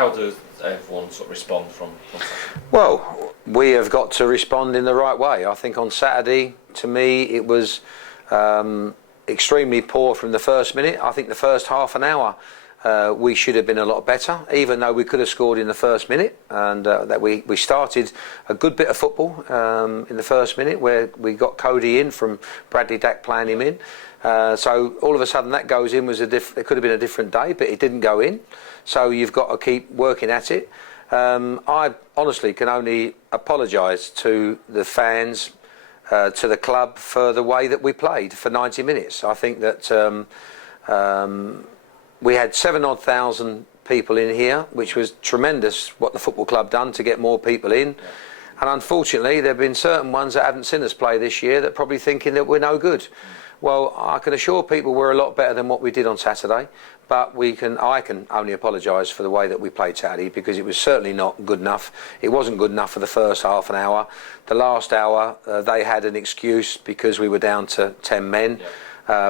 how does everyone sort of respond from Saturday? Well, we have got to respond in the right way. I think on Saturday, to me, it was extremely poor from the first minute. I think the first half an hour we should have been a lot better, even though we could have scored in the first minute, and that we started a good bit of football in the first minute where we got Cody in from Bradley Dack playing him in. So all of a sudden that goes in it could have been a different day, but it didn't go in. So you've got to keep working at it. I honestly can only apologise to the fans, to the club for the way that we played for 90 minutes. I think that we had 7,000 people in here, which was tremendous what the football club done to get more people in. Yeah. And unfortunately, there have been certain ones that haven't seen us play this year that are probably thinking that we're no good. Well, I can assure people we're a lot better than what we did on Saturday, but I can only apologise for the way that we played Saturday, because it was certainly not good enough. It wasn't good enough for the first half an hour. The last hour, they had an excuse because we were down to 10 men. Yeah.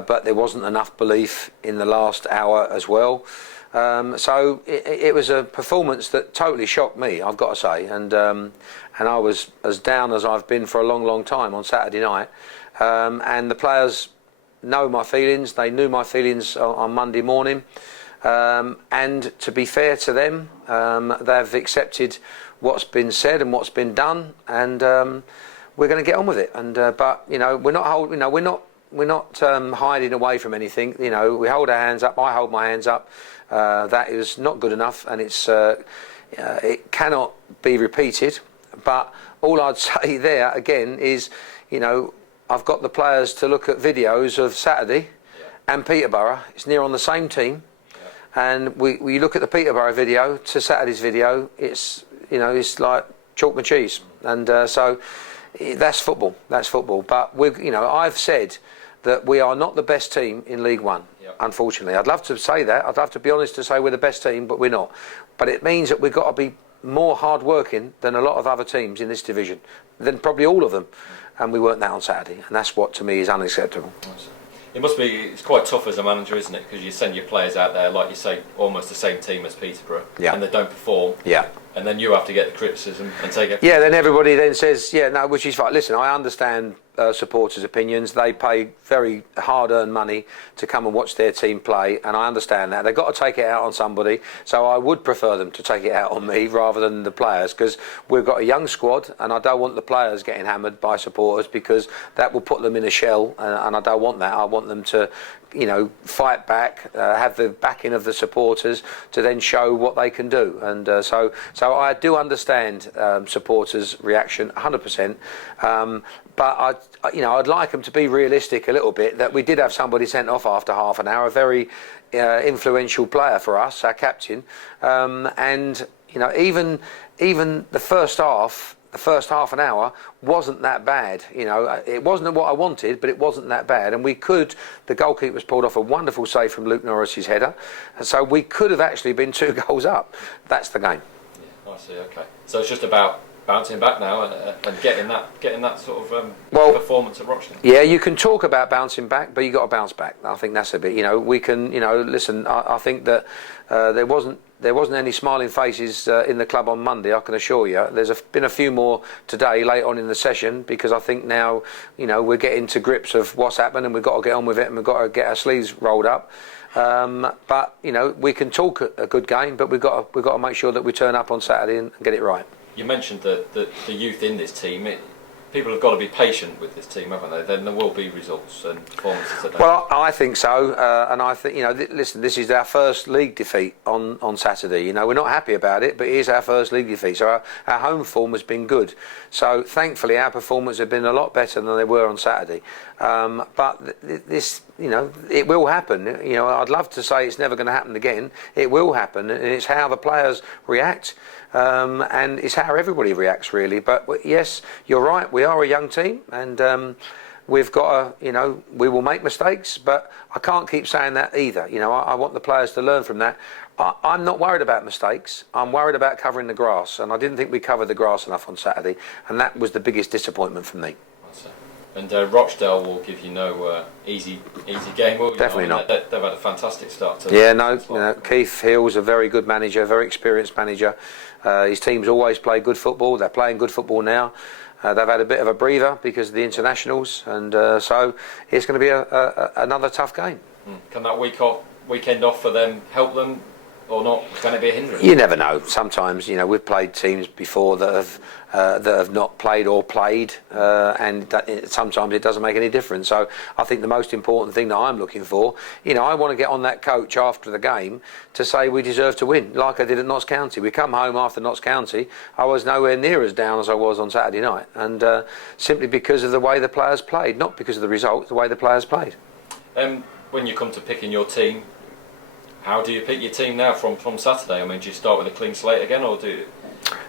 But there wasn't enough belief in the last hour as well. So it was a performance that totally shocked me, I've got to say. And I was as down as I've been for a long, long time on Saturday night. And the players know my feelings. They knew my feelings on Monday morning. And to be fair to them, they've accepted what's been said and what's been done. And we're going to get on with it. And but we're not hiding away from anything. We hold our hands up. I hold my hands up. That is not good enough, and it cannot be repeated. But all I'd say there again is, I've got the players to look at videos of Saturday and Peterborough. It's near on the same team, and we look at the Peterborough video to Saturday's video. It's like chalk and cheese, and so that's football. That's football. But I've said that we are not the best team in League One, unfortunately. I'd love to say that. I'd love to be honest to say we're the best team, but we're not. But it means that we've got to be more hard-working than a lot of other teams in this division, than probably all of them. And we weren't that on Saturday, and that's what, to me, is unacceptable. It's quite tough as a manager, isn't it? Because you send your players out there, like you say, almost the same team as Peterborough, and they don't perform. Yeah. And then you have to get the criticism and take it. Yeah, then everybody then says, which is fine. Listen, I understand supporters' opinions. They pay very hard-earned money to come and watch their team play, and I understand that. They've got to take it out on somebody, so I would prefer them to take it out on me rather than the players, because we've got a young squad, and I don't want the players getting hammered by supporters, because that will put them in a shell, and I don't want that. I want them to fight back, have the backing of the supporters to then show what they can do. And so I do understand supporters' reaction 100%. But I'd like them to be realistic a little bit, that we did have somebody sent off after half an hour, a very influential player for us, our captain. And even the first half an hour wasn't that bad. It wasn't what I wanted, but it wasn't that bad. And the goalkeeper's pulled off a wonderful save from Luke Norris's header, and so we could have actually been 2 goals up. That's the game. Yeah, I see. Okay, so it's just about bouncing back now and getting that sort of performance at Rochdale. Yeah, you can talk about bouncing back, but you got to bounce back. I think that's a bit. We can. Listen. I think that there wasn't any smiling faces in the club on Monday, I can assure you. There's been a few more today, late on in the session, because I think now, we're getting to grips of what's happened, and we've got to get on with it, and we've got to get our sleeves rolled up. But we can talk a good game, but we've got to make sure that we turn up on Saturday and get it right. You mentioned the youth in this team. People have got to be patient with this team, haven't they? Then there will be results and performances today. Well, I think so, and I think listen, this is our first league defeat on Saturday. We're not happy about it, but it is our first league defeat. So our home form has been good. So thankfully, our performance have been a lot better than they were on Saturday. But this, it will happen. I'd love to say it's never going to happen again. It will happen, and it's how the players react. And it's how everybody reacts, really. But yes, you're right, we are a young team, and we've got to, we will make mistakes, but I can't keep saying that either. I want the players to learn from that. I'm not worried about mistakes. I'm worried about covering the grass, and I didn't think we covered the grass enough on Saturday, and that was the biggest disappointment for me. And Rochdale will give you no easy game, will you? Definitely not. They've had a fantastic start to Keith Hill's a very good manager, very experienced manager. His team's always played good football. They're playing good football now. They've had a bit of a breather because of the internationals, and so it's going to be another tough game. Can that weekend off for them help them or not? Can it be a hindrance? You never know. Sometimes, we've played teams before that have not played or played, and sometimes it doesn't make any difference. So I think the most important thing that I'm looking for, I want to get on that coach after the game to say we deserve to win, like I did at Notts County. We come home after Notts County, I was nowhere near as down as I was on Saturday night, and simply because of the way the players played, not because of the result, the way the players played. When you come to picking your team, how do you pick your team now from Saturday? I mean, do you start with a clean slate again, or do you?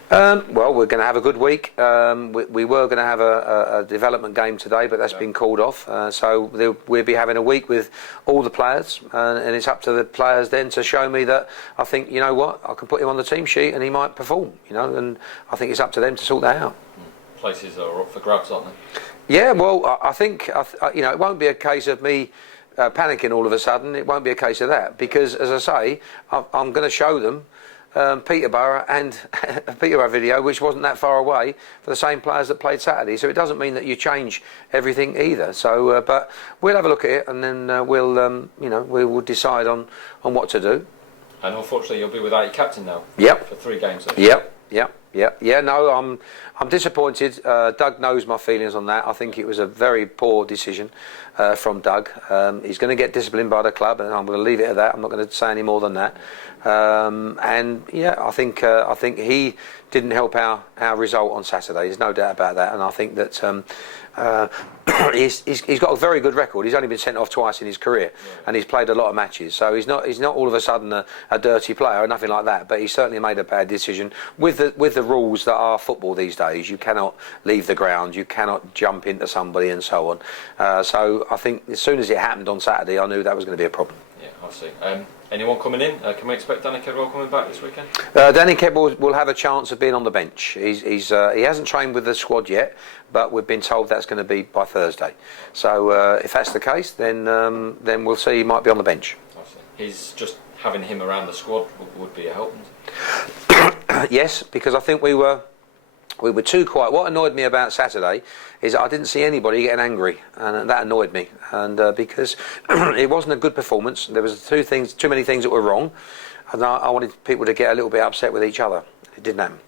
Well, we're going to have a good week. We were going to have a development game today, but that's been called off. So we'll be having a week with all the players, and it's up to the players then to show me that I think, you know what, I can put him on the team sheet and he might perform, and I think it's up to them to sort that out. Places are up for grabs, aren't they? Yeah, well, I think, it won't be a case of me panicking all of a sudden. It won't be a case of that, because, as I say, I'm going to show them Peterborough and a Peterborough video, which wasn't that far away, for the same players that played Saturday. So it doesn't mean that you change everything either. So, but we'll have a look at it, and then we will decide on what to do. And unfortunately, you'll be without your captain now. Yep. For 3 games. Yep. No, I'm disappointed. Doug knows my feelings on that. I think it was a very poor decision from Doug. He's going to get disciplined by the club, and I'm going to leave it at that. I'm not going to say any more than that. I think he didn't help our result on Saturday. There's no doubt about that. And I think that he's got a very good record. He's only been sent off twice in his career, and he's played a lot of matches. So he's not all of a sudden a dirty player or nothing like that. But he certainly made a bad decision with the rules that are football these days. You cannot leave the ground. You cannot jump into somebody and so on. So I think as soon as it happened on Saturday, I knew that was going to be a problem. Yeah, I see. Anyone coming in? Can we expect Danny Kedwell coming back this weekekend? Danny Kedwell will have a chance of being on the bench. He hasn't trained with the squad yet, but we've been told that's going to be by Thursday. So if that's the case, then we'll see. He might be on the bench. I see. He's just having him around the squad would be a help. Yes, because I think we were too quiet. What annoyed me about Saturday is that I didn't see anybody getting angry, and that annoyed me. And because it wasn't a good performance, there was too many things that were wrong, and I wanted people to get a little bit upset with each other. It didn't happen.